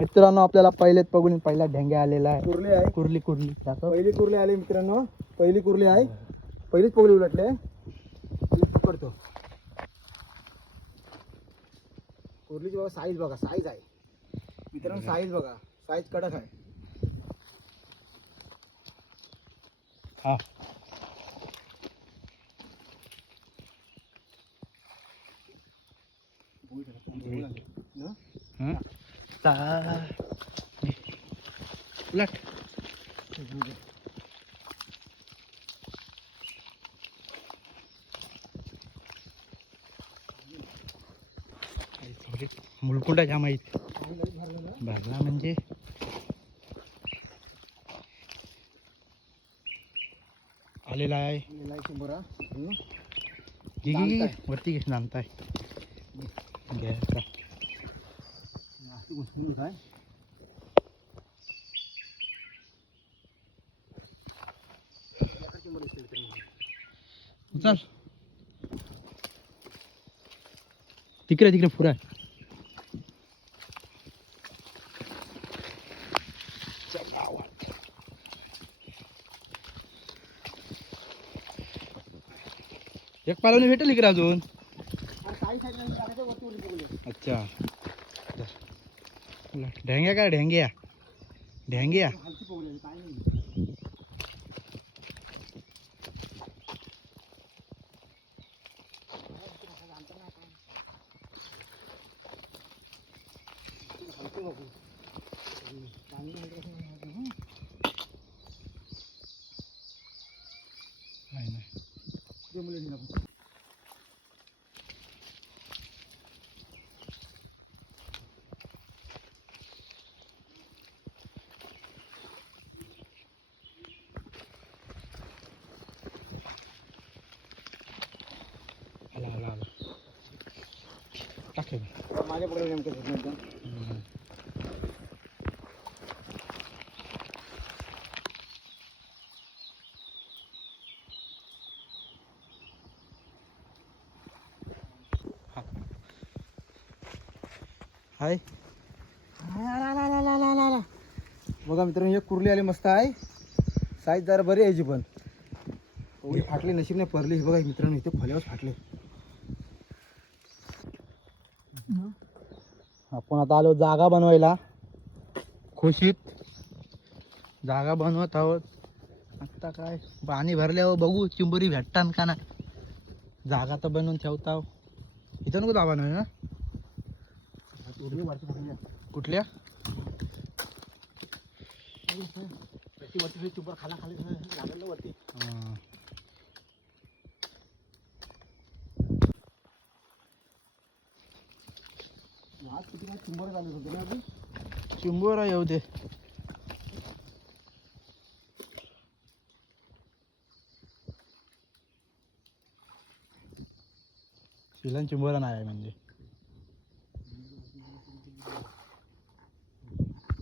मित्रांनो आपल्याला पहिलेच बघून पहिला ढेंग्या आलेला आहे. कुर्ली आहे, कुर्ली कुर्ली दाखव. पहिली कुर्ली आली मित्रांनो. पहिली कुर्ली आहे, पहिलीच पगडी उलटले. पकडतो कुर्लीची बघा साईज, बघा साईज आहे मित्रांनो, साईज बघा, साईज कडक आहे. हा उलट मुलकुंडा जाम आहेत भरला म्हणजे आलेला आहे. घे वरती घे नांदताय घ्यायचा. चल तिकडे तिकडे पुरा एक पालवणी भेटेल इकडे अजून. अच्छा ढेंग्या काय ढेंग्या ढेंग्या टाकेल माझ्या पकडे नेमकं. हाय बघा मित्रांनो, एक कुर्ली आली मस्त आहे, साईज जरा बरी यायची पण एवढी फाटली नशीब नाही परली. बघा मित्रांनो इथे खोल्यावर फाटले. आपण आता आलो जागा बनवायला, खुशीत जागा बनवत आहोत. आता काय पाणी भरल्यावर बघू चिंबोरी भेटतान का ना. जागा तर बनवून ठेवता. इथं नको जागा नाही ना कुठल्या चिंबर खाला खाली लागलं वरती. आज किती काय चिंबर झाले होते ना. चिंबोरा येऊ दे. शिलन चिंबोरा नाही आहे म्हणजे